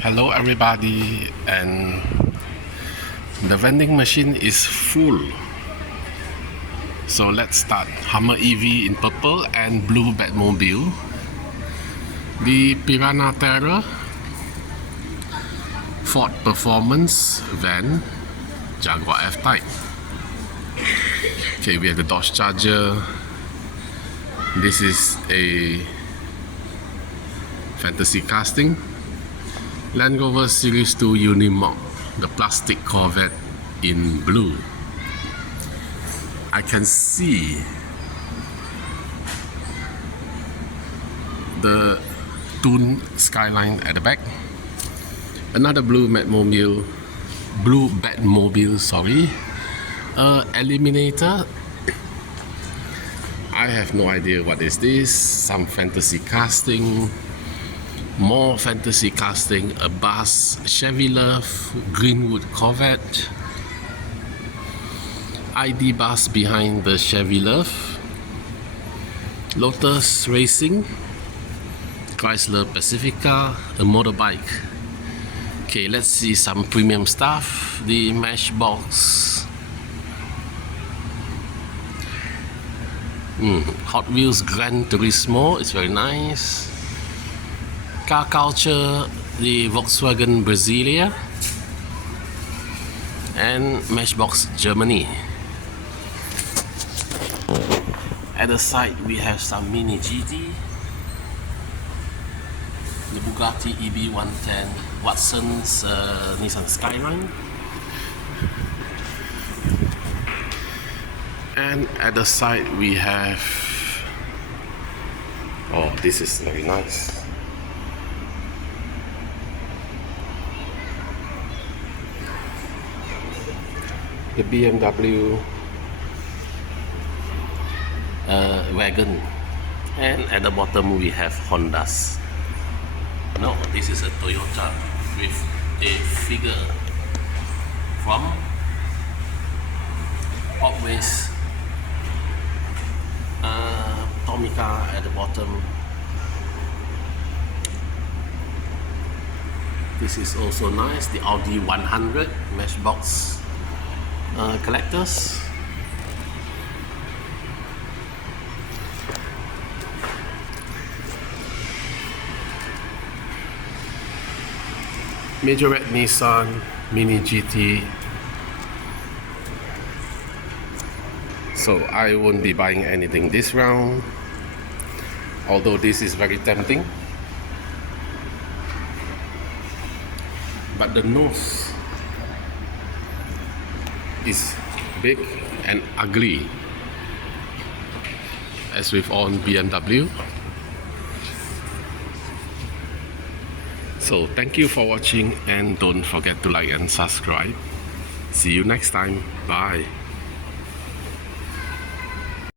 Hello everybody, and the vending machine is full. So let's start. Hummer EV in purple and blue Batmobile. The Piranha Terra, Ford Performance van, Jaguar F-Type. Okay, we have the Dodge Charger. This is a fantasy casting. Land Rover Series 2 Unimog, the plastic Corvette in blue. I can see the Toon skyline at the back. Another blue Batmobile, sorry. Eliminator. I have no idea what is this. Some fantasy casting. More fantasy casting, a bus, Chevy Love, Greenwood Corvette, ID bus behind the Chevy Love, Lotus Racing, Chrysler Pacifica, a motorbike. Okay, let's see some premium stuff. The Matchbox, Hot Wheels Gran Turismo, it's very nice. Car Culture, the Volkswagen Brasilia, and Matchbox Germany. At the side we have some Mini GT, the Bugatti EB110, Watson's Nissan Skyline, and at the side we have, oh, this is very nice. The BMW wagon, and at the bottom we have Hondas. No, this is a Toyota with a figure from Always Tomica at the bottom. This is also nice, the Audi 100 Matchbox collectors. Majorette Nissan Mini GT. So I won't be buying anything this round, although this is very tempting. But the nose is big and ugly, as with all BMW. So thank you for watching, and don't forget to like and subscribe. See you next time. Bye.